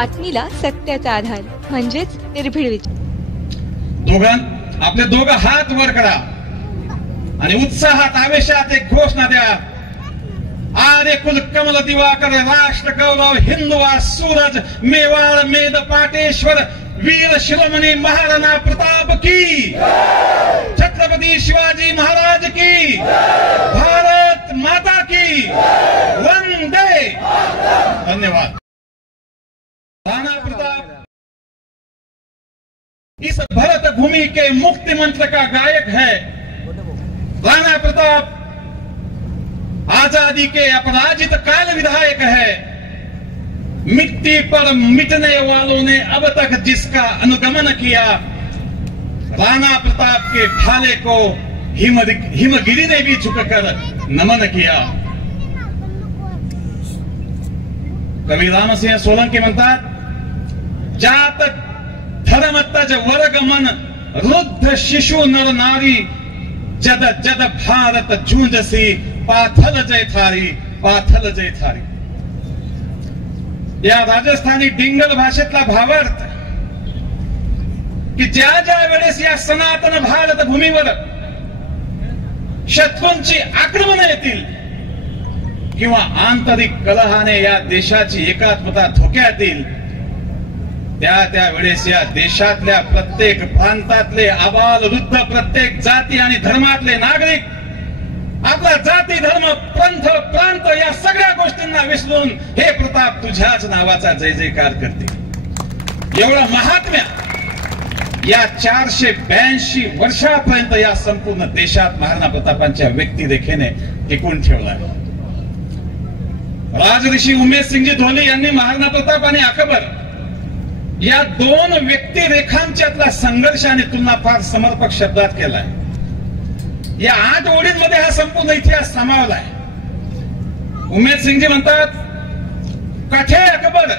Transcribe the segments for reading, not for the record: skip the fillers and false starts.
बातमीला सत्याचा आधार म्हणजेच निर्भीड विचार। आपले दोघं हात वर करा आणि उत्साहात आवेशात एक घोषणा द्या। आर्य कुल कमल दिवाकर राष्ट्र गौरव हिंदुआ सूरज मेवाड़ मेद पाटेश्वर वीर शिरोमणि महाराणा प्रताप की, छत्रपति शिवाजी महाराज की, भारत माता की, वंदे। धन्यवाद। राणा प्रताप इस भरत भूमि के मुक्ति मंत्र का गायक है। राणा प्रताप आजादी के अपराजित काल विधायक है। मिट्टी पर मिटने वालों ने अब तक जिसका अनुगमन किया, राणा प्रताप के भाले को हिमगिरी ने भी झुककर नमन किया। कवी रामसिंह सोलंकी म्हणतात, जात धर्म तज वर्ग मन रुद्ध शिशु नर नारी, जद जद भारत झुंजसी पाथल जय थारी, पाथल जय थारी। या राजस्थानी डिंगल भाषेतला भावार्थ की ज्या ज्या वेळेस या सनातन भारत भूमीवर शत्रूंची आक्रमण येतील किंवा आंतरिक कलहाने या देशाची एकात्मता धोक्यात येईल, त्या वेळेस या देशातल्या प्रत्येक प्रांतातले आबाल वृद्ध, प्रत्येक जाती आणि धर्मातले नागरिक आपला जाती धर्म पंथ प्रांत या सगळ्या गोष्टींना विसरून हे प्रताप तुझ्याच नावाचा जय जयकार करते। एवढा महात्म्य या 482 वर्षापर्यंत या संपूर्ण देशात महाराणा प्रतापांच्या व्यक्तिरेखेने टिकून ठेवला आहे। राजऋषी उमेद सिंगजी धोली यांनी महाराणा प्रताप आणि अकबर या दोन व्यक्तिरेखांच्यातला संघर्ष आणि तुलना फार समर्पक शब्दात केलाय। या 8 ओळींमध्ये हा संपूर्ण इतिहास सामावलाय। उमेद सिंगजी म्हणतात, कठे अकबर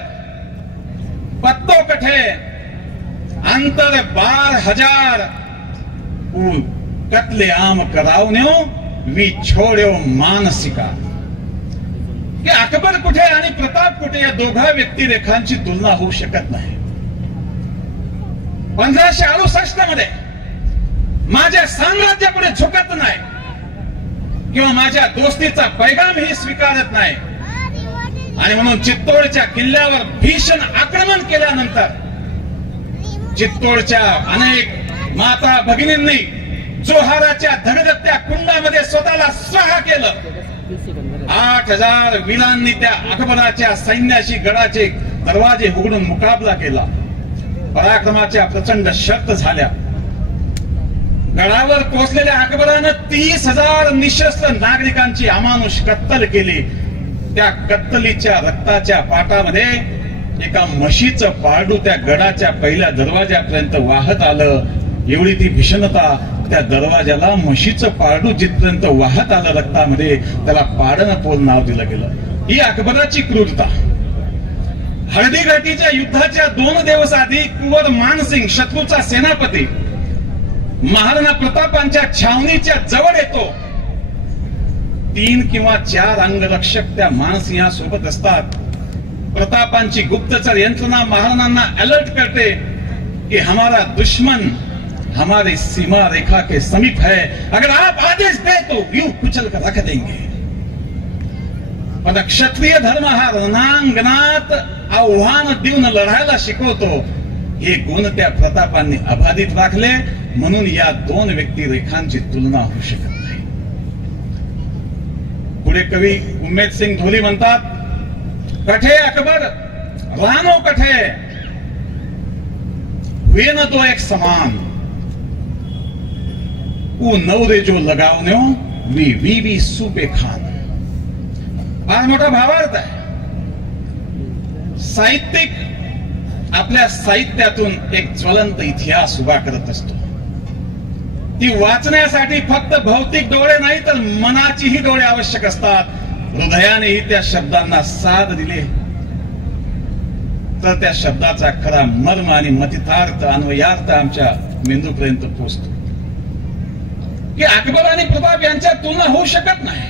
पत्तो कठे अंतर 12,000 कत्ले आम करावन्यो वी छोड्यो मानसिका। की अकबर कुठे आणि प्रताप कुठे या दोघा व्यक्तिरेखांची तुलना होऊ शकत नाही। 1568 मध्ये माझ्या साम्राज्यापुढे झुकत नाही किंवा माझ्या दोस्तीचा पैगामही स्वीकारत नाही आणि म्हणून चित्तोडच्या किल्ल्यावर भीषण आक्रमण केल्यानंतर चित्तोडच्या अनेक माता भगिनींनी जोहाराच्या धगधगत्या कुंडामध्ये स्वतःला स्वाहा केलं। 8,000 वीरांनी त्या अकबराच्या सैन्याशी गडाचे दरवाजे उघडून मुकाबला केला। पराक्रमाच्या प्रचंड शर्त झाल्या। गडावर पोहोचलेल्या अकबरानं 30,000 निशस्त्र नागरिकांची अमानुष कत्तल केली। त्या कत्तलीच्या रक्ताच्या पाटामध्ये एका म्हशीचं पारडू त्या गडाच्या पहिल्या दरवाजापर्यंत वाहत आलं। एवढी ती भीषणता त्या दरवाजाला, म्हशीचं पारडू जिथपर्यंत वाहत आलं रक्तामध्ये, त्याला पाडणपोल नाव दिलं गेलं। ही अकबराची क्रूरता। हळदीघाटीच्या युद्धाच्या 2 दिवस आधी कुंवर मानसिंग शत्रूचा सेनापती महाराणा प्रतापांच्या छावणीच्या जवळ येतो। 3 किंवा 4 अंगरक्षक त्या मानसिंहासोबत असतात। प्रतापांची गुप्तचर यंत्रणा महाराणांना अलर्ट करते कि हमारा दुश्मन हमारी सीमा रेखा के समीप है, अगर आप आदेश दे तो यूं कुचल कर रख देंगे। पण क्षत्रिय धर्म हा रणांगणात आव्हान देऊन लढायला शिकवतो। हे गुण त्या प्रतापांनी अबाधित राखले, म्हणून या 2 व्यक्तिरेखांची तुलना होऊ शकत नाही। पुढे कवी उमेद सिंग धोली म्हणतात, कठे अकबर रानो कठे हुए न तो एक समान, ऊ नवरे जो लगावन्यो वी सूपे खान। फार मोठा भावार्थ आहे। साहित्यिक आपल्या साहित्यातून एक ज्वलंत इतिहास उभा करत असतो। ती वाचण्यासाठी फक्त भौतिक डोळे नाही तर मनाचीही डोळे आवश्यक असतात। हृदयानेही त्या शब्दांना साथ दिले तर त्या शब्दाचा खरा मर्म आणि मतितार्थ अन्वयार्थ आमच्या मेंदूपर्यंत पोहोचतो। की अकबर आणि प्रताप यांच्यात तुलना होऊ शकत नाही,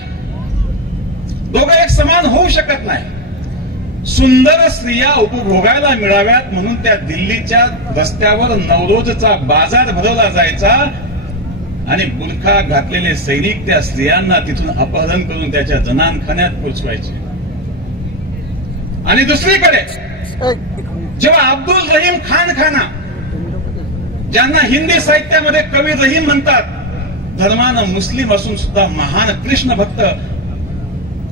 दोघे एक समान होऊ शकत नाही। सुंदर स्त्रिया उपभोगायला मिळाव्यात म्हणून त्या दिल्लीच्या रस्त्यावर नवरोजचा बाजार भरवला जायचा आणि बुरखा घातलेले सैनिक त्या स्त्रियांना तिथून अपहरण करून त्याच्या जनानखान्यात पोचवायचे. आणि दुसरीकडे जेव्हा अब्दुल रहीम खाना, ज्यांना हिंदी साहित्यामध्ये कवी रहीम म्हणतात, धर्मानं मुस्लिम असून सुद्धा महान कृष्ण भक्त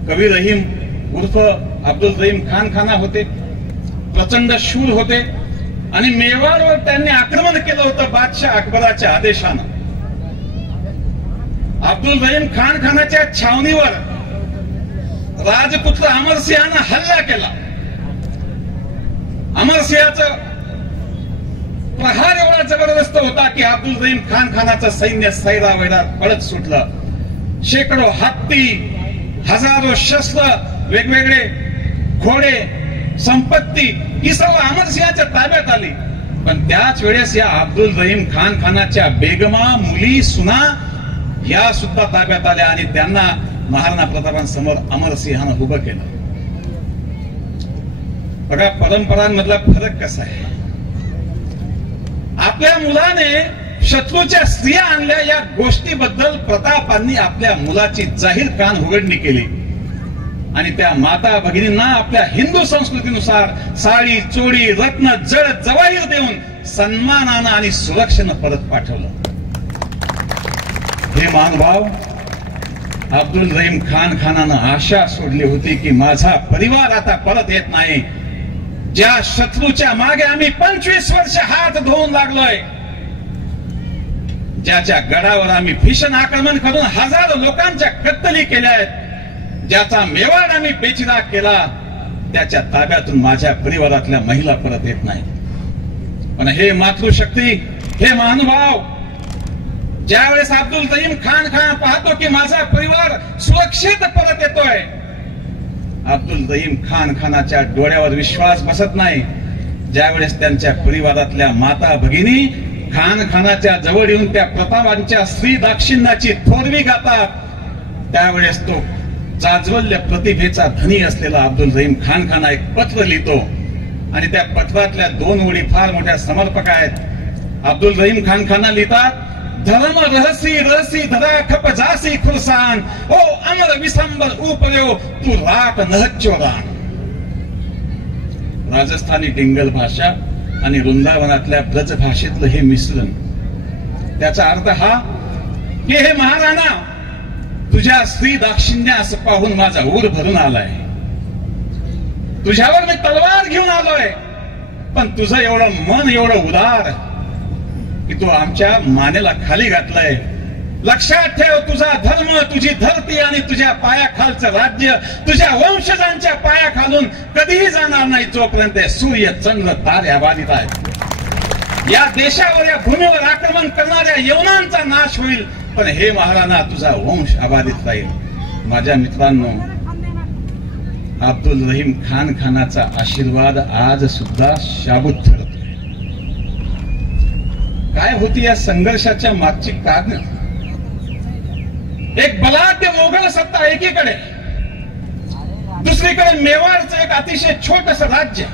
कवी रहीम उर्फ अब्दुल रहीम खाना होते. प्रचंड शूर होते आणि मेवाडवर त्यांनी आक्रमण केलं होतं बादशाह अकबराच्या आदेशानं. अब्दुल रहीम खानाच्या छावणीवर राजपुत्र अमरसिंहानं हल्ला केला. अमरसिंहाचा प्रहार एवढा जबरदस्त होता की अब्दुल रहीम खानाचं सैन्य सैरावैरात पळत सुटलं. शेकडो हत्ती, हजारो शस्त्र, वेगवेगळे घोडे, संपत्ती ही सर्व अमरसिंहाच्या ताब्यात आली. पण त्याच वेळेस या अब्दुल रहीम खानाच्या बेगमा, मुली, सुना या सुद्धा ताब्यात आल्या आणि त्यांना महाराणा प्रतापांसमोर अमरसिंहानं उभं केलं. बघा परंपरांमधला फरक कसा आहे. आपल्या मुलाने शत्रूच्या स्त्रिया आणल्या या गोष्टीबद्दल प्रतापांनी आपल्या मुलाची जाहीर कान उघडणी केली आणि त्या माता भगिनींना आपल्या हिंदू संस्कृतीनुसार साडी, चोळी, रत्न, जड, जवाहीर देऊन सन्मानानं आणि सुरक्षेनं परत पाठवलं. हे महानुभाव, अब्दुल रहीम खानानं आशा सोडली होती की माझा परिवार आता परत येत नाही. ज्या शत्रूच्या मागे आम्ही 25 वर्ष हात धुवून लागलोय, ज्याच्या गडावर आम्ही भीषण आक्रमण करून हजारो लोकांच्या कत्तली केल्या आहेत, ज्याचा मेवाड आम्ही बेचिराग केला, त्याच्या ताब्यातून माझ्या परिवारातल्या महिला परत येत नाही. पण हे मातृशक्ती, हे महानुभाव, ज्यावेळेस अब्दुल रहीम खान पाहतो की माझा परिवार सुरक्षित परत येतोय, अब्दुल रहीम खानाच्या डोळ्यावर विश्वास बसत नाही. ज्यावेळेस त्यांच्या परिवारातल्या माता भगिनी खानाच्या जवळ येऊन त्या प्रतापांच्या स्त्री दाक्षिण्याची थोरवी गातात, त्यावेळेस तो जाज्वल्य प्रतिभेचा धनी असलेला अब्दुल रहीम खाना एक पत्र लिहितो आणि त्या पत्रातल्या 2 ओळी फार मोठ्या समर्पक आहेत. अब्दुल रहीम खाना लिहितात, धर्म रहसी धरा खप जासी खुरसान, ओ अमर विसंबर उपयो तू राट नहच्चोरान. राजस्थानी डिंगल भाषा आणि वृंदावनातल्या ब्रज भाषेतलं हे मिश्रण, त्याचा अर्थ हा की हे महाराणा, तुझ्या स्त्री दाक्षिण्यास पाहून माझा ऊर भरून आलाय. तुझ्यावर मी तलवार घेऊन आलोय, पण तुझं एवढं मन एवढं उदार की तू आमच्या मानेला खाली घातलंय. लक्षात ठेव, तुझा धर्म, तुझी धरती आणि तुझ्या पायाखालचं राज्य तुझ्या वंशजांच्या पायाखालून कधीही जाणार नाही जोपर्यंत सूर्य, चंद्र, तारे अबाधित आहेत. या देशावर, या भूमीवर आक्रमण करणाऱ्या यवनांचा नाश होईल, पण हे महाराणा, तुझा वंश अबाधित राहील. माझ्या मित्रांनो, अब्दुल रहीम खानाचा आशीर्वाद आज सुद्धा शाबूत ठरतो. काय होती या संघर्षाच्या मागची कारण? एक बलाढ्य मोगल सत्ता एकीकडे, दुसरीकडे मेवाडचं एक अतिशय छोटस राज्य.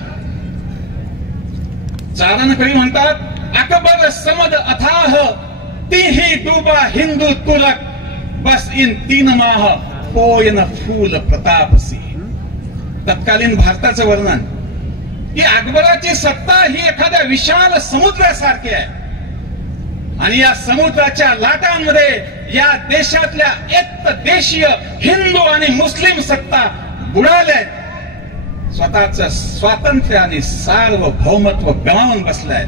चारणकवी म्हणतात, अकबर समद अथाह तीही डूबा हिंदू तुरक, बस इन 3 माह पोयन फूल प्रतापसी. तत्कालीन भारताचं वर्णन की अकबराची सत्ता ही एखाद्या विशाल समुद्रासारखी आहे आणि या समुद्राच्या लाटांमध्ये या देशातल्या एक देशीय हिंदू आणि मुस्लिम सत्ता बुडाल्या, स्वतःच स्वातंत्र्य आणि सार्वभौमत्व गमावून बसलाय.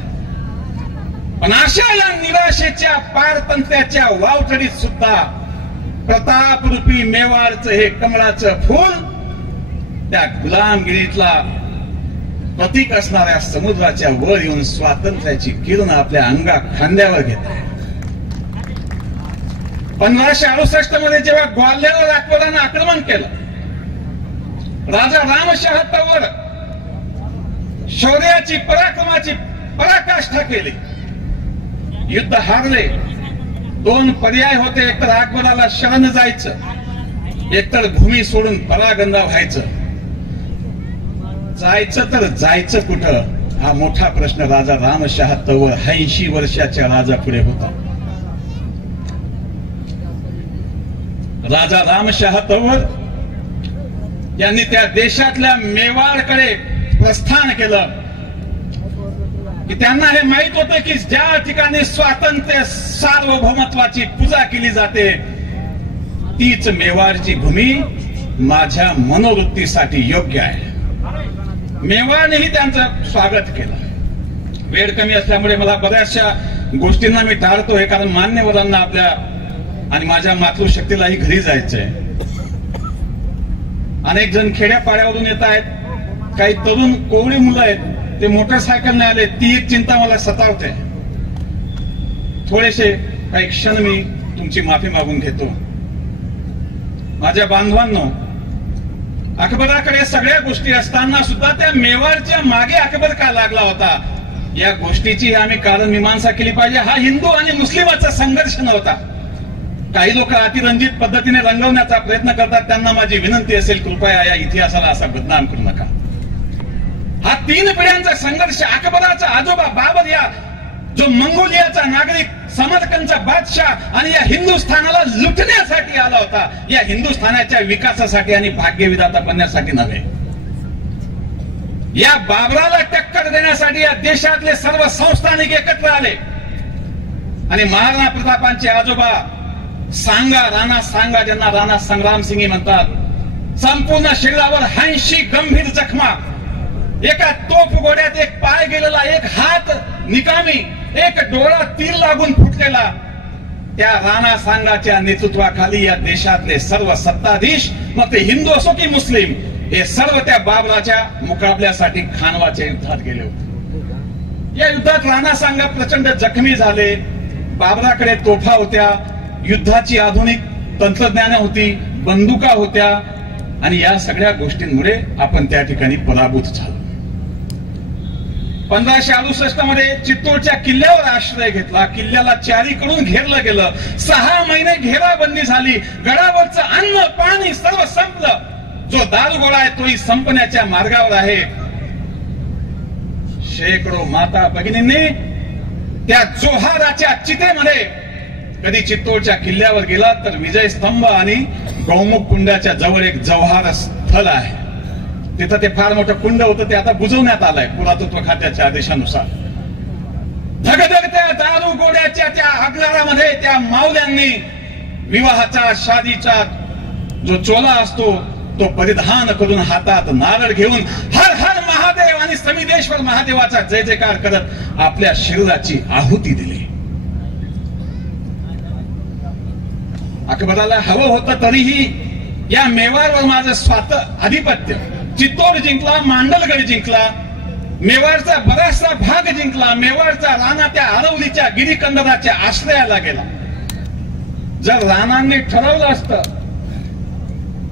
पण अशा या निराशेच्या पारतंत्र्याच्या वावटडीत सुद्धा प्रतापरूपी मेवाडचं हे कमळाचं फूल त्या गुलामगिरीतला प्रतीक असणाऱ्या समुद्राच्या वर येऊन स्वातंत्र्याची किरण आपल्या अंगा खांद्यावर घेत आहे. 1568 मध्ये जेव्हा ग्वाल्हेरवर अकबरानं आक्रमण केलं, राजा रामशाह तंवर शौर्याची, पराक्रमाची पराकाष्ठा केली, युद्ध हारले. 2 पर्याय होते, एकतर अकबराला शरण जायचं, एकतर भूमी सोडून परागंदा व्हायचं. जायचं तर जायचं कुठं, हा मोठा प्रश्न राजा रामशहा तंवर 80 वर्षाच्या राजा पुढे होता. राजा रामशहा तंवर यांनी त्या देशातल्या मेवाडकडे प्रस्थान केलं की त्यांना हे माहित होतं की ज्या ठिकाणी स्वातंत्र्य सार्वभौमत्वाची पूजा केली जाते तीच मेवाडची भूमी माझ्या मनोवृत्तीसाठी योग्य आहे. मेवाडनेही त्यांचं स्वागत केलं. वेळ कमी असल्यामुळे मला बऱ्याचशा गोष्टींना मी टाळतोय, कारण मान्यवरांना आपल्या आणि माझ्या मातृशक्तीलाही घरी जायचंय. अनेक जण खेड्यापाड्यावरून येत आहेत, काही तरुण कोवळी मुलं आहेत, ते मोटरसायकलने आले. ती एक चिंता मला सतावते. थोडेसे काही क्षण मी तुमची माफी मागून घेतो. माझ्या बांधवांनो, अकबराकडे सगळ्या गोष्टी असताना सुद्धा त्या मेवाडच्या मागे अकबर का लागला होता, या गोष्टीची आम्ही कारण मीमांसा केली पाहिजे. हा हिंदू आणि मुस्लिमाचा संघर्ष नव्हता. काही लोक अतिरंजित पद्धतीने रंगवण्याचा प्रयत्न करतात. त्यांना माझी विनंती असेल, कृपया या इतिहासाला असा बदनाम करू नका. हा 3 पिढ्यांचा संघर्ष. अकबराचा आजोबा बाबर, या जो मंगोलियाचा नागरिक, समरकंदचा बादशाह, आणि या हिंदुस्थानाला लुटण्यासाठी आला होता. या हिंदुस्थानाच्या विकासासाठी आणि भाग्यविधाता बनण्यासाठी नव्हे. या बाबराला टक्कर देण्यासाठी या देशातले सर्व संस्थानिक एकत्र आले आणि महाराणा प्रतापांचे आजोबा सांगा, राणा सांगा, ज्यांना राणा संग्राम सिंग म्हणतात, संपूर्ण शरीरावर 80 गंभीर जखमा, एका तोफ गोड्यात एक पाय गेलेला, एक हात निकामी, एक डोळा तीर लागून फुटलेला, त्या राणा सांगाच्या नेतृत्वाखाली या देशातले सर्व सत्ताधीश, मग ते हिंदू असो की मुस्लिम, हे सर्व त्या बाबराच्या मुकाबल्यासाठी खानवाच्या युद्धात गेले होते. या युद्धात राणा सांगा प्रचंड जखमी झाले. बाबराकडे तोफा होत्या, युद्धाची आधुनिक तंत्रज्ञान होती, बंदुका होत्या, आणि या सगळ्या गोष्टींमुळे आपण त्या ठिकाणी पराभूत झालो. 1568 मध्ये चित्तूरच्या किल्ल्यावर आश्रय घेतला. किल्ल्याला चारीकडून घेरलं गेलं. 6 महिने घेराबंदी झाली. गडावरचं अन्न पाणी सर्व संपलं. जो दारुगोळा आहे तोही संपण्याच्या मार्गावर आहे. शेकडो माता भगिनींनी त्या जोहाराच्या चितेमध्ये, कधी चित्तूरच्या किल्ल्यावर गेला तर विजय स्तंभ आणि गौमुख कुंडाच्या जवळ एक जव्हार स्थळ आहे. तिथं ते फार मोठं कुंड होतं, ते आता बुजवण्यात आलंय पुरातत्व खात्याच्या आदेशानुसार. धगधगत्या दारू गोड्याच्या त्या अग्लारामध्ये त्या माऊल्यांनी विवाहाचा, शादीचा जो चोला असतो तो परिधान करून, हातात नारळ घेऊन हर हर महादेव आणि समिदेश्वर महादेवाचा जय जयकार करत आपल्या शरीराची आहुती दिली. अकबराला हवं होतं तरीही या मेवाडवर माझं आधिपत्य. चित्तोड जिंकला, मांडलगड जिंकला, मेवाडचा बराचसा भाग जिंकला. मेवाडचा राणा त्या आरवलीच्या गिरीकंदराच्या आश्रयाला गेला. जर राणांनी ठरवलं असतं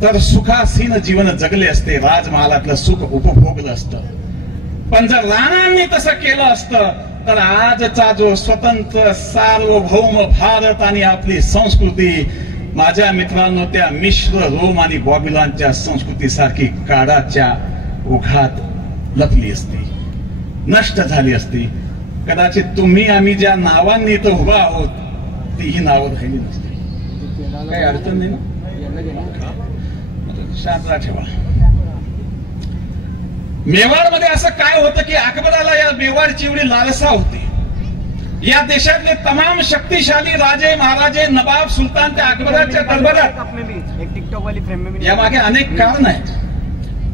तर सुखासीन जीवन जगले असते, राजमहालातलं सुख उपभोगलं असतं. पण जर राणांनी तसं केलं असतं तर आजचा जो स्वतंत्र सार्वभौम भारत आणि आपली संस्कृती, माझ्या मित्रांनो, त्या मिश्र रोम आणि बॉबिलॉनच्या संस्कृतीसारखी काळाच्या ओघात लपली असती, नष्ट झाली असती. कदाचित तुम्ही आम्ही ज्या नावांनी इथं उभा आहोत तीही नावं राहिली नसती. काही अडचण नाही ना, शांत ठेवा. मेवाडमध्ये असं काय होतं की अकबराला या मेवाडची एवढी लालसा होती. या देशातले तमाम शक्तिशाली राजे, महाराजे, नवाब, सुलतान त्या अकबराच्या दरबारात. यामागे अनेक कारण आहेत.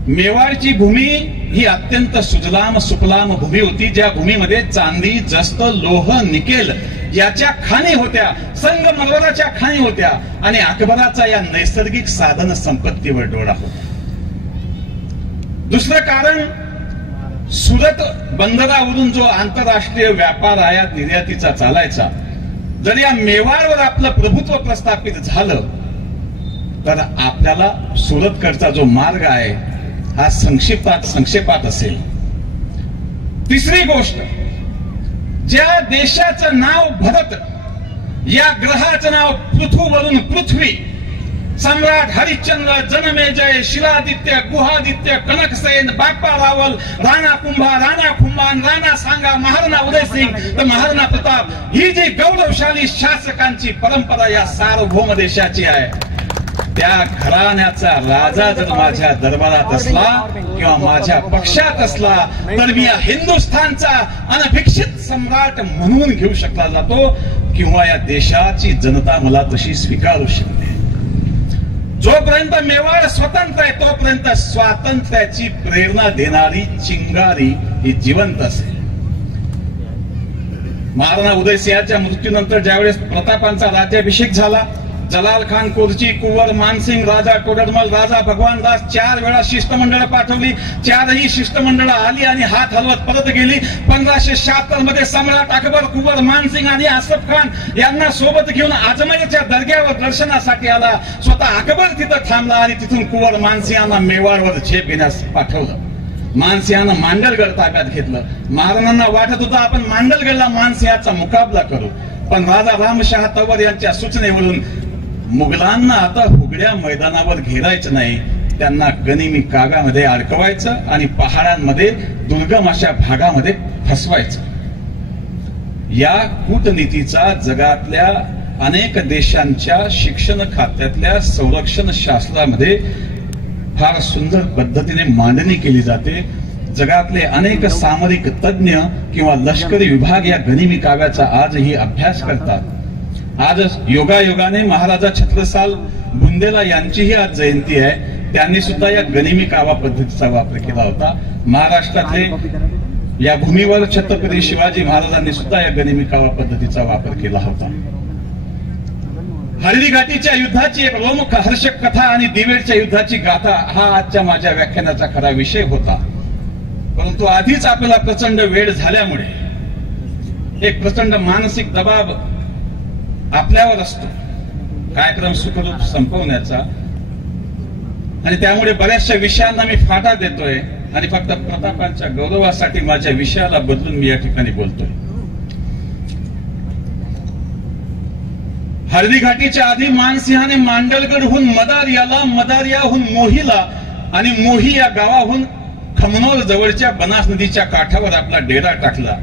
मेवाडची भूमी ही अत्यंत सुजलाम सुफलाम भूमी होती, ज्या भूमीमध्ये चांदी, जस्त, लोह, निकेल याच्या खाणी होत्या, संगमरवराच्या खाणी होत्या, आणि अकबराचा या नैसर्गिक साधन संपत्तीवर डोळा होता. दुसरं कारण, सुरत बंदरावरून जो आंतरराष्ट्रीय व्यापार आयात निर्यातीचा चालायचा, जर या मेवाडवर आपलं प्रभुत्व प्रस्थापित झालं तर आपल्याला सुरतकडचा जो मार्ग आहे हा संक्षेपात असेल. तिसरी गोष्ट, ज्या देशाचं नाव भरत, या ग्रहाचं नाव पृथ्वीवरून पृथ्वी, सम्राट हरिश्चंद्र, जनमेजय, शिलादित्य, गुहादित्य, कनकसेन, बाप्पा रावल, राणा कुंभा, राणा खुंबान, राणा सांगा, महाराणा उदयसिंग तर महाराणा प्रताप, ही जी गौरवशाली शासकांची परंपरा या सार्वभौम देशाची आहे, त्या घराण्याचा राजा जर माझ्या दरबारात असला किंवा माझ्या पक्षात असला तर मी या हिंदुस्थानचा अनभिक्षित सम्राट म्हणून घेऊ शकला जातो किंवा या देशाची जनता मला तशी स्वीकारू शकते. जोपर्यंत मेवाड स्वतंत्र आहे तोपर्यंत स्वातंत्र्याची प्रेरणा देणारी चिंगारी ही जिवंत असेल. महाराणा उदयसिंहाच्या मृत्यूनंतर ज्यावेळेस प्रतापांचा राज्याभिषेक झाला, जलाल खान कोरची, कुंवर मानसिंग, राजा टोडरमल, राजा भगवान दास 4 वेळा शिष्टमंडळ पाठवली. 4ही शिष्टमंडळ आली आणि हात हलवत परत गेली. 1576 मध्ये सम्राट अकबर कुंवर मानसिंग आणि आसफ खान यांना सोबत घेऊन अजमेरच्या दर्ग्यावर दर्शनासाठी आला. स्वतः अकबर तिथं थांबला आणि तिथून कुंवर मानसिंहांना मेवाडवर झेप घेण्यास पाठवलं. मानसिंहानं मांडलगड ताब्यात घेतलं. महाराणांना वाटत होतं आपण मांडलगडला मानसिंहाचा मुकाबला करू, पण राजा रामशहा तंवर यांच्या सूचनेवरून मुघलांना आता हुगड्या मैदानावर घेरायचं नाही, त्यांना गनिमी काव्यामध्ये अडकवायचं आणि पहाडांमध्ये दुर्गम अशा भागामध्ये फसवायचं. या कूटनीतीचा जगातल्या अनेक देशांच्या शिक्षण खात्यातल्या संरक्षण शास्त्रामध्ये फार सुंदर पद्धतीने मांडणी केली जाते. जगातले अनेक सामरिक तज्ञ किंवा लष्करी विभाग या गनिमी काव्याचा आजही अभ्यास करतात. आज योगायोगाने महाराजा छत्रसाल बुंदेला यांचीही आज जयंती आहे. त्यांनी सुद्धा या गनिमी कावा पद्धतीचा वापर केला होता. महाराष्ट्रातले या भूमीवर छत्रपती शिवाजी महाराजांनी सुद्धा या गनिमी कावा पद्धतीचा वापर केला होता. हळदी घाटीच्या युद्धाची एक रोमहर्षक कथा आणि दिवेडच्या युद्धाची गाथा हा आजच्या माझ्या व्याख्यानाचा खरा विषय होता. परंतु आधीच आपल्याला प्रचंड वेळ झाल्यामुळे एक प्रचंड मानसिक दबाव आपल्यावर असतो कार्यक्रम सुखरूप संपवण्याचा, आणि त्यामुळे बऱ्याचशा विषयांना मी फाटा देतोय आणि फक्त प्रतापांच्या गौरवासाठी माझ्या विषयाला बदलून मी या ठिकाणी बोलतोय. हळदी घाटीच्या आधी मानसिंहाने मांडलगडहून मदारियाला, मदारियाहून मोहीला आणि मोही या गावाहून खमनोर जवळच्या बनास नदीच्या काठावर आपला डेरा टाकला.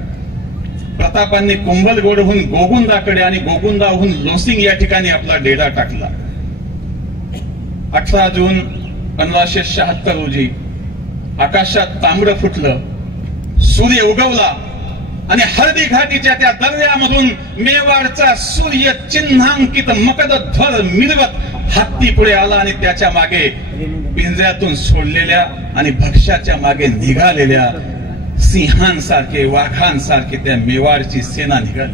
प्रतापांनी कुंभलगडहून गोगुंदाकडे आणि गोगुंदाहून लोसिंग या ठिकाणी आपला डेरा टाकला. 18 जून 1576 रोजी आकाशात तांबडं फुटलं, सूर्य उगवला आणि हळदी घाटीच्या त्या दर्यामधून मेवाडचा सूर्य चिन्हांकित मकदध्वर मिरवत हत्ती पुढे आला आणि त्याच्या मागे पिंजऱ्यातून सोडलेल्या आणि भक्ष्याच्या मागे निघालेल्या सिंहांसारखे, वाघांसारखे त्या मेवाडची सेना निघाली.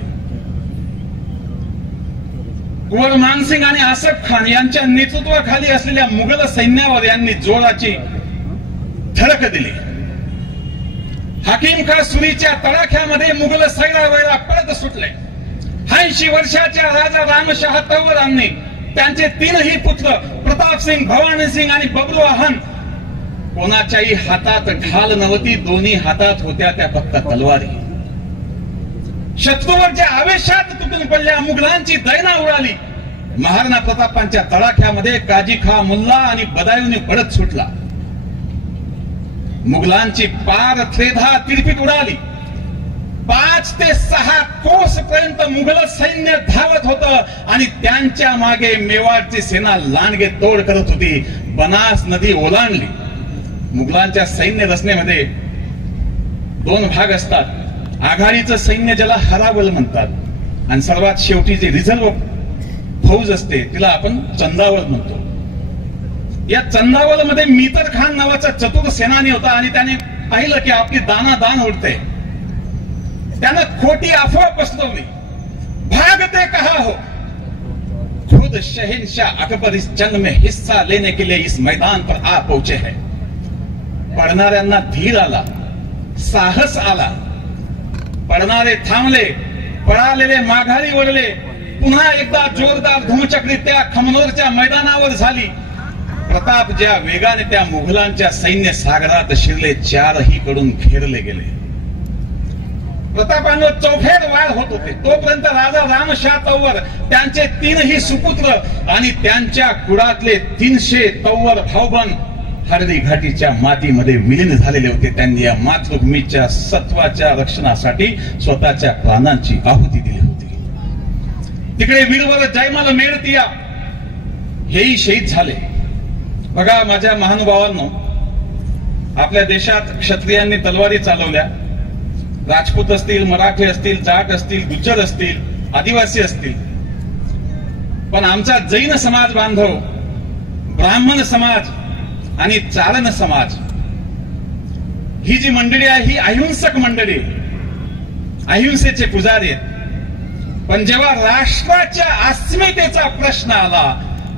कुंवर मानसिंग आणि आसफ खान यांच्या नेतृत्वाखाली असलेल्या मुघल सैन्यावर यांनी जोराची धडक दिली. हकीम खा सुरीच्या तडाख्यामध्ये मुघल सैरावैरा पळत सुटले. 80 वर्षाच्या राजा रामशहा तंवरांनी त्यांचे 3ही पुत्र प्रतापसिंग, भवानीसिंग आणि बब्रुआहन, कोणाच्याही हातात ढाल नव्हती, दोन्ही हातात होत्या त्या फक्त तलवारी. शत्रूवरच्या आवेशात तुटून पडल्या मुघलांची दैना उडाली. महाराणा प्रतापांच्या तडाख्यामध्ये काजी खा मुल्ला आणि बदायूंनी पडत सुटला. मुघलांची पार त्रेधा तिरपीट उडाली. 5 ते 6 कोस पर्यंत मुघल सैन्य धावत होतं आणि त्यांच्या मागे मेवाडची सेना लांडगे तोड करत होती. बनास नदी ओलांडली. मुघलांच्या सैन्य रचनेमध्ये 2 भाग असतात. आघाडीचं सैन्य ज्याला हरावल म्हणतात आणि सर्वात शेवटी जे रिझर्व्ह फौज असते तिला आपण चंदावल म्हणतो. या चंदावल मध्ये मीतर खान नावाचा चतुर सेनानी होता आणि त्याने पाहिलं की आपली दान उडते. त्यानं खोटी अफवा पसरवली. भागते कहा हो, खुद शहंशाह अकबर इस जंग में हिस्सा लेने के लिए इस मैदान पर आ पहुंचे हैं. पडणाऱ्यांना धीर आला, साहस आला. पडणारे थांबले, पळालेले माघारी वळले. पुन्हा एकदा जोरदार धुमचक्री त्या खमनोरच्या मैदानावर झाली. प्रताप ज्या वेगाने त्या मुघलांच्या सैन्य सागरात शिरले, 4ही कडून घेरले गेले. प्रतापांवर चौफेर वार होत होते. तोपर्यंत राजा रामशाह तंवर, त्यांचे 3ही सुपुत्र आणि त्यांच्या कुळातले 300 तंवर भाऊबंद हळदी घाटीच्या मातीमध्ये विलीन झालेले होते. त्यांनी या मातृभूमीच्या सत्वाच्या रक्षणासाठी स्वतःच्या प्राणांची आहुती दिली होती. तिकडे वीरवर जयमल मेळतिया हेही शहीद झाले. बघा माझ्या महानुभावांनो, आपल्या देशात क्षत्रियांनी तलवारी चालवल्या. राजपूत असतील, मराठी असतील, जाट असतील, गुज्जर असतील, आदिवासी असतील, पण आमचा जैन समाज बांधव, ब्राह्मण समाज आणि चारण समाज ही जी मंडळी आहे ही अहिंसक मंडळी, अहिंसेचे पुजारी आहेत. पण जेव्हा राष्ट्राच्या अस्मितेचा प्रश्न आला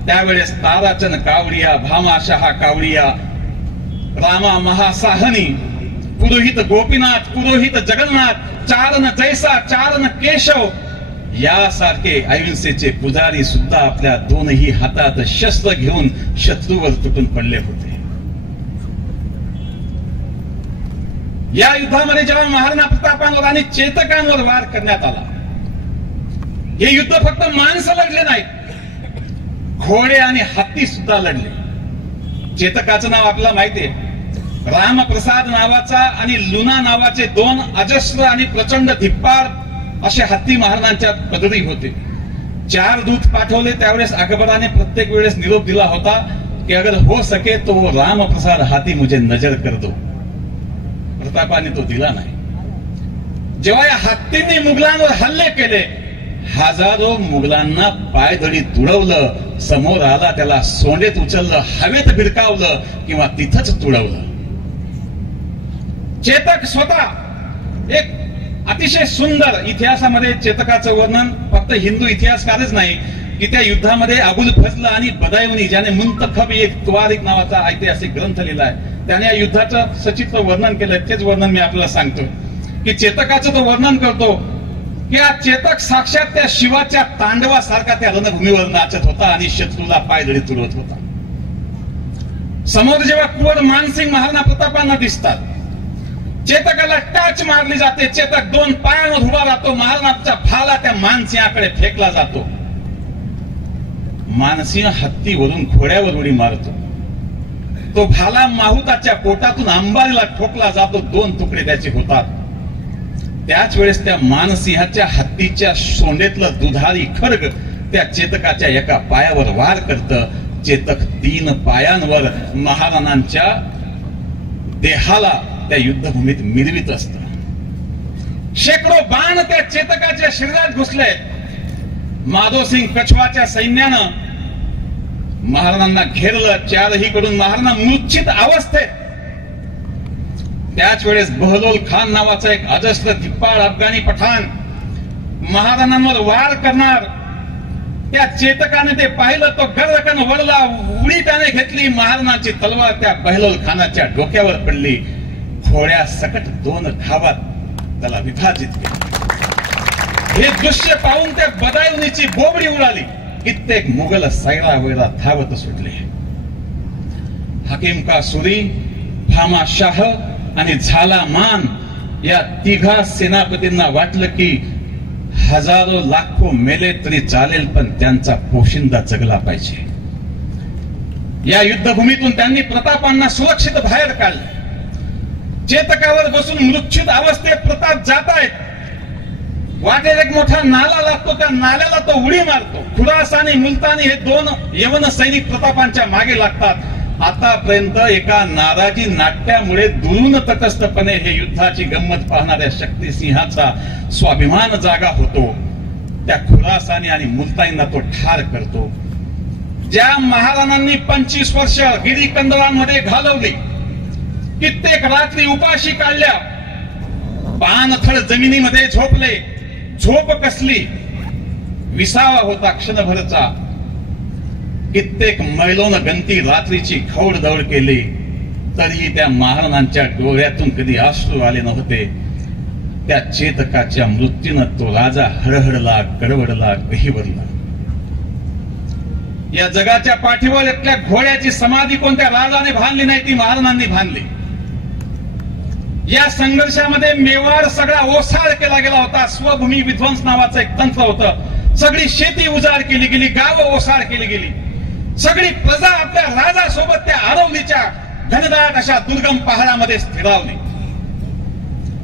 त्यावेळेस ताराचंद कावडिया, भामाशाह कावडिया, रामा महासाहनी, पुरोहित गोपीनाथ, पुरोहित जगन्नाथ, चारण जैसा, चारण केशव यासारखे अहिंसेचे पुजारी सुद्धा आपल्या दोनही हातात शस्त्र घेऊन शत्रूवर तुटून पडले होते. या युद्धामध्ये जेव्हा महाराणा प्रतापांवर आणि चेतकांवर वार करण्यात आला, हे युद्ध फक्त माणसं लढले नाहीत, घोडे आणि हत्ती सुद्धा लढले. चेतकाचं नाव आपल्याला माहिती आहे. रामप्रसाद नावाचा आणि लुना नावाचे 2 अजस्र आणि प्रचंड धिप्पाड असे हत्ती महाराजांच्या पदरी होते. 4 दूत पाठवले. त्यावेळेस अकबराने प्रत्येक वेळेस निरोप दिला होता की अगर हो सके तो वो रामप्रसाद हाथी मुझे नजर कर दो. प्रतापाने तो दिला नाही. जेव्हा या हत्तींनी मुघलांवर हल्ले केले, हजारो मुघलांना पायदळी तुडवलं, समोर आला त्याला सोंडेत उचललं, हवेत भिरकावलं किंवा तिथंच तुडवलं. चेतक स्वतः एक अतिशय सुंदर, इतिहासामध्ये चेतकाचं वर्णन फक्त हिंदू इतिहासकारच नाही की त्या युद्धामध्ये अबुल फजल आणि बदायुनी, ज्याने मुंतखब एक तुवारिक नावाचा ऐतिहासिक ग्रंथ लिहिलाय, त्याने या युद्धाचं सचित्र वर्णन केलं. तेच वर्णन मी आपल्याला सांगतो की चेतकाचं तो वर्णन करतो की हा चेतक साक्षात त्या शिवाच्या तांडवासारखा त्या रणभूमीवर नाचत होता आणि शत्रूला पायदळी तुडवत होता. समोर जेव्हा कुंवर मानसिंग महाराणा प्रतापांना दिसतात, चेतकाला टाच मारली जाते. चेतक 2 पायांवर उभा राहतो. महाराणाचा भाला त्या मानसिंहाकडे फेकला जातो. मानसिंह हत्तीवरून घोड्यावर उडी मारतो. तो भाला माहुताच्या पोटातून अंबारीला ठोकला जातो. 2 तुकडे त्याचे होतात. त्याच वेळेस त्या मानसिंहाच्या हत्तीच्या सोंडेतलं दुधारी खड्ग त्या चेतकाच्या एका पायावर वार करतं. चेतक 3 पायांवर महाराणांच्या देहाला त्या युद्धभूमीत मिरवित असत. शेकडो बाण त्या चेतकाच्या शरीरात घुसले. माधोसिंग कछवाच्या सैन्यानं महाराणांना घेरलं. 4ही कडून महाराणा मूर्छित अवस्थेत. त्याच वेळेस बहलोल खान नावाचा एक अजस्र धिप्पाड अफगाणी पठाण महाराणांवर वार करणार. त्या चेतकाने ते पाहिलं. तो गर्रकन वळला, उडी त्याने घेतली. महाराणांची तलवार त्या बहलोल खानाच्या डोक्यावर पडली. घोड्या सकट 2 धावात त्याला विभाजित केले. हे दृश्य पाहून त्या बदायुनीची बोबडी उडाली. कित्येक मुघल सैरा वैरा धावत सुटले. हकीम का सुरी, भामा शाह आणि झाला मान या 3 सेनापतींना वाटलं की हजारो लाखो मेले तरी चालेल, पण त्यांचा पोशिंदा जगला पाहिजे. या युद्धभूमीतून त्यांनी प्रतापांना सुरक्षित बाहेर काढले. चेतकावर बसून मूर्छित अवस्थेत प्रताप जात आहेत. वाटेत एक मोठा नाला लागतो. त्या नाल्याला तो उडी मारतो. खुरासानी, मुलतानी हे 2 यवन सैनिक प्रतापांच्या मागे लागतात. आतापर्यंत एका नाराजी नाट्यामुळे दुरून तटस्थपणे हे युद्धाची गंमत पाहणाऱ्या शक्तिसिंहाचा स्वाभिमान जागा होतो. त्या खुरासानी आणि मुलतानींना तो ठार करतो. ज्या महाराणांनी 25 वर्ष गिरीकंदरांमध्ये घालवली, कित्येक रात्री उपाशी काढल्या, पाणथळ जमिनीमध्ये झोपले. झोप कसली, विसावा होता क्षणभरचा. कित्येक मैलोन गंती रात्रीची खवडदौड केली, तरीही त्या महाराणांच्या डोळ्यातून कधी अश्रू आले नव्हते. त्या चेतकाच्या मृत्यूनं तो राजा हळहळला, गडबडला, गहिवरला. या जगाच्या पाठीवर इतक्या घोड्याची समाधी कोणत्या राजाने बांधली नाही, ती महाराणांनी बांधली. या संघर्षामध्ये मेवाड सगळा ओसाड केला गेला होता. स्वभूमी विध्वंस नावाचं एक तंत्र होतं. सगळी शेती उजाड केली गेली, गावं ओसाड केली गेली. सगळी प्रजा आपल्या राजासोबत त्या आरवलीच्या घनदाट अशा दुर्गम पहाडामध्ये स्थिरावली.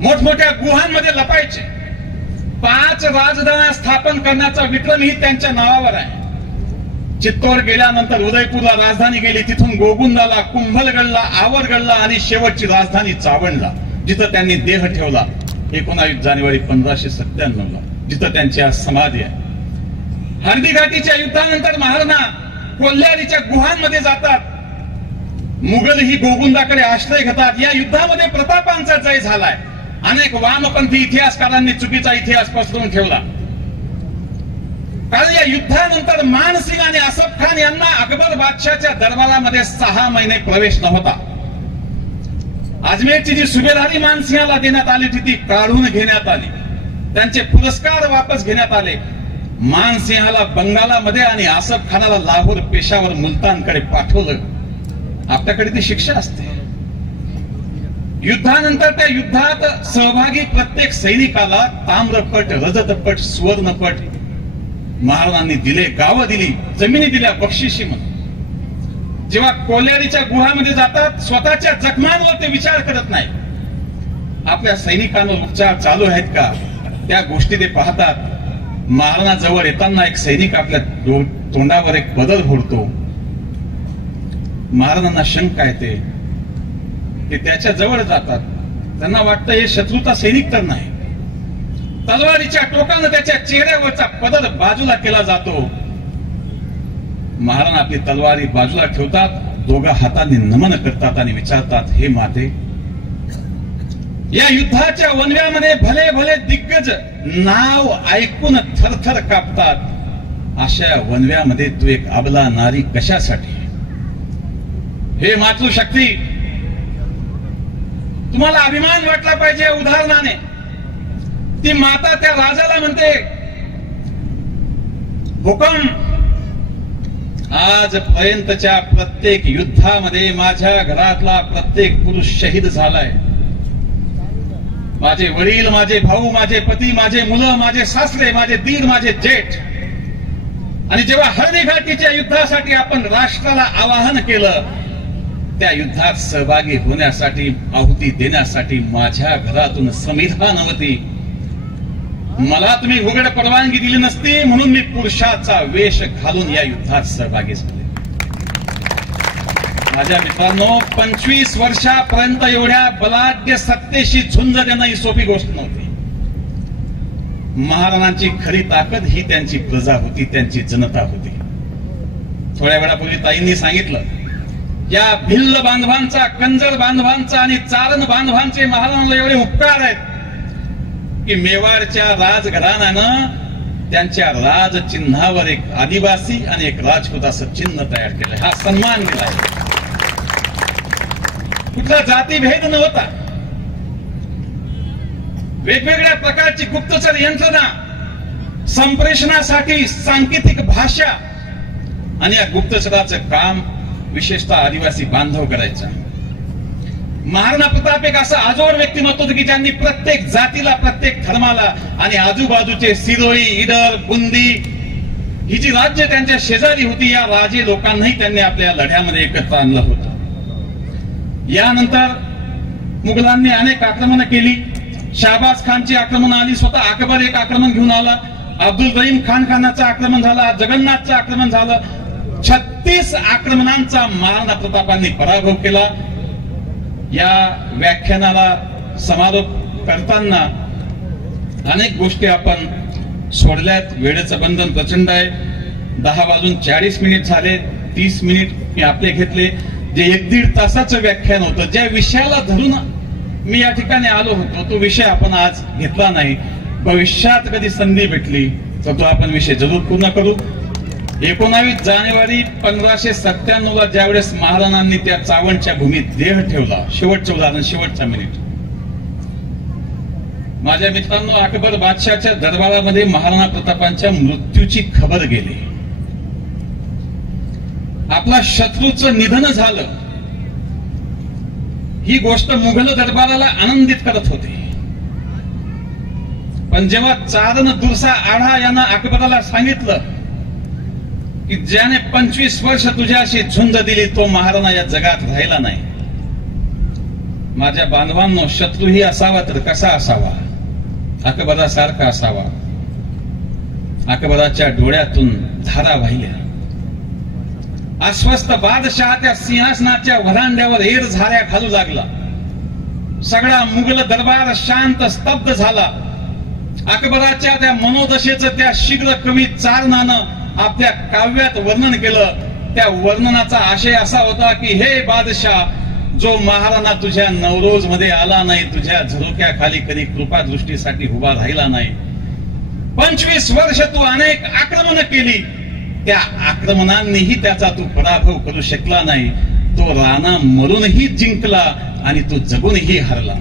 मोठमोठ्या गुहांमध्ये लपायचे. 5 राजधान्या स्थापन करण्याचा विक्रमही त्यांच्या नावावर आहे. चित्तोड गेल्यानंतर उदयपूरला राजधानी गेली, तिथून गोगुंदाला, कुंभलगडला, आवरगडला आणि शेवटची राजधानी चावंडला, जिथं त्यांनी देह ठेवला 19 जानेवारी 1597 ला, जिथं त्यांची आज समाधी आहे. हळदीघाटीच्या युद्धानंतर महाराणा कोल्हारीच्या गुहांमध्ये जातात. मुघल ही गोगुंदाकडे आश्रय घेतात. या युद्धामध्ये प्रतापांचा जय झालाय. अनेक वामपंथी इतिहासकारांनी चुकीचा इतिहास पसरवून ठेवला. कारण या युद्धानंतर मानसिंग आणि असफ खान यांना अकबर बादशाहच्या दरबारामध्ये 6 महिने प्रवेश नव्हता. अजमेरची जी सुभेदारी मानसिंहाला देण्यात आली होती ती काढून घेण्यात आली. त्यांचे पुरस्कार वापस घेण्यात आले. मानसिंहाला बंगालामध्ये आणि असफ खानाला लाहोर, पेशावर, मुलतानकडे पाठवलं. आपल्याकडे ती शिक्षा असते. युद्धानंतर त्या युद्धात सहभागी प्रत्येक सैनिकाला ताम्रपट, रजतपट, सुवर्णपट महाराजांनी दिले. गावं दिली, जमिनी दिल्या बक्षिशी म्हणून. जेव्हा कोल्हारीच्या गुहामध्ये जातात, स्वतःच्या जखमांवर ते विचार करत नाही. आपल्या सैनिकांवर उपचार चालू आहेत का त्या गोष्टी ते पाहतात. महाराजांजवळ येताना एक सैनिक आपल्या तोंडावर एक बदल फोडतो. महाराजांना शंका येते. ते त्याच्या जवळ जातात. त्यांना वाटतं हे शत्रूचा सैनिक तर नाही. तलवारीच्या टोकानं त्याच्या चेहऱ्यावरचा पदर बाजूला केला जातो. महाराज आपली तलवारी बाजूला ठेवतात, दोघा हातांनी नमन करतात आणि विचारतात, हे माते, या युद्धाच्या वनव्यामध्ये भले भले दिग्गज नाव ऐकून थरथर कापतात. अशा वनव्यामध्ये तू एक अबला नारी कशासाठी? हे मातृशक्ती, तुम्हाला अभिमान वाटला पाहिजे. उदाहरणाने ती माता त्या राजाला म्हणते, हुकम, आजपर्यंतच्या प्रत्येक युद्धामध्ये माझ्या घरातला प्रत्येक पुरुष शहीद झालाय. माझे वडील, माझे भाऊ, माझे पती, माझे मुलं, माझे सासरे, माझे दीर, माझे जेठ. आणि जेव्हा हळदीघाटीच्या युद्धासाठी आपण राष्ट्राला आवाहन केलं, त्या युद्धात सहभागी होण्यासाठी, आहुती देण्यासाठी माझ्या घरातून संविधानावती मला तुम्ही उघड परवानगी दिली नसती, म्हणून मी पुरुषाचा वेश घालून या युद्धात सहभागी झाले. माझ्या मित्रांनो, 25 वर्षापर्यंत एवढ्या बलाढ्य सत्तेशी झुंज देणं ही सोपी गोष्ट नव्हती. महाराजांची खरी ताकद ही त्यांची प्रजा होती, त्यांची जनता होती. थोड्या वेळापूर्वी ताईंनी सांगितलं, या भिल्ल बांधवांचा, कंजर बांधवांचा आणि चारण बांधवांचे महाराजांना एवढे उपकार आहेत की मेवाडच्या राजघराण्यानं त्यांच्या राजचिन्हावर एक आदिवासी आणि एक राजपूत असं चिन्ह तयार केलंय. हा सन्मान दिलाय. कुठला जातीभेद नव्हता. वेगवेगळ्या प्रकारची गुप्तचर यंत्रणा, संप्रेषणासाठी सांकेतिक भाषा आणि या गुप्तचराचं काम विशेषतः आदिवासी बांधव करायचा. महाराणा प्रताप एक असं आजोड व्यक्तिमत्व होतं की ज्यांनी प्रत्येक जातीला, प्रत्येक धर्माला आणि आजूबाजूचे सिरोळी, इडर, बुंदी ही जी राज्य त्यांच्या शेजारी होती, या राजे लोकांनाही त्यांनी आपल्या लढ्यामध्ये एकत्र आणलं होतं. यानंतर मुघलांनी अनेक आक्रमणं केली. शाहबाज खानची आक्रमण आली, स्वतः अकबर एक आक्रमण घेऊन आला. अब्दुल रहीम खानाचं आक्रमण झालं, जगन्नाथचं आक्रमण झालं. 36 आक्रमणांचा महाराणा प्रतापांनी पराभव केला. या व्याख्यानाला समारोप करताना अनेक गोष्टी आपण सोडल्यात. वेळेचं बंधन प्रचंड आहे. 10:40 झाले. 30 मिनिट मी आपले घेतले. जे 1-1.5 तासाचं व्याख्यान होतं, ज्या विषयाला धरून मी या ठिकाणी आलो होतो, तो विषय आपण आज घेतला नाही. भविष्यात कधी संधी भेटली तर तो आपण विषय जरूर पूर्ण करू. 19 जानेवारी 1597 ला ज्यावेळेस महाराजांनी त्या चावंडच्या भूमीत देह ठेवला, शेवटचं उदाहरण, शेवटचा मिनिट. माझ्या मित्रांनो, अकबर बादशाहच्या दरबारामध्ये महाराणा प्रतापांच्या मृत्यूची खबर गेली. आपला शत्रूचं निधन झालं. ही गोष्ट मुघल दरबाराला आनंदित करत होती. पण जेव्हा चारण दुर्सा आढा यांना अकबराला सांगितलं की ज्याने 25 वर्ष तुझ्याशी झुंज दिली तो महाराणा या जगात राहिला नाही. माझ्या बांधवांनो, शत्रूही असावा तर कसा असावा? अकबरासारखा असावा. अकबराच्या डोळ्यातून धारा वाहिल्या. अस्वस्थ बादशाह त्या सिंहासनाच्या व्हरांड्यावर एर झाऱ्या घालू लागला. सगळा मुघल दरबार शांत स्तब्ध झाला. अकबराच्या त्या मनोदशेचं त्या शीघ्र कवी चारणानं आपल्या काव्यात वर्णन केलं. त्या वर्णनाचा आशय असा होता की हे बादशाह, जो महाराणा तुझ्या नवरोज मध्ये आला नाही, तुझ्या झुरक्याखाली कधी कृपादृष्टीसाठी उभा राहिला नाही. 25 वर्ष तू अनेक आक्रमण केली, त्या आक्रमणांनीही त्याचा तू पराभव करू शकला नाही. तो राणा मरूनही जिंकला आणि तू जगूनही हरला.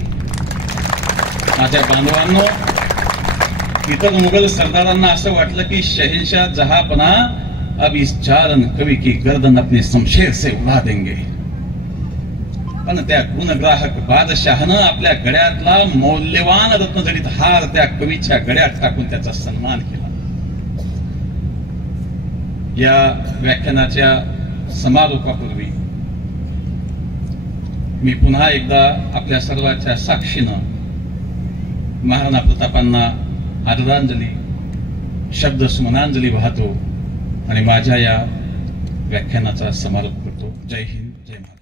माझ्या बांधवांनो, इतर मुघल सरदारांना असं वाटलं की शहनशाह जहापना अब इस चारण कवि की गर्दन अपने शमशेर से उड़ा देंगे. पण त्या गुणग्राहक बादशाहनं आपल्या गळ्यातला मौल्यवान रत्नजडित हार त्या कवीच्या गळ्यात टाकून त्याचा सन्मान केला. या व्याख्यानाच्या समारोपापूर्वी मी पुन्हा एकदा आपल्या सर्वांच्या साक्षीनं महाराणा प्रतापांना आदरांजली, शब्द सुमनांजली वाहतो आणि माझ्या या व्याख्यानाचा समारोप करतो. जय हिंद, जय महाराष्ट्र.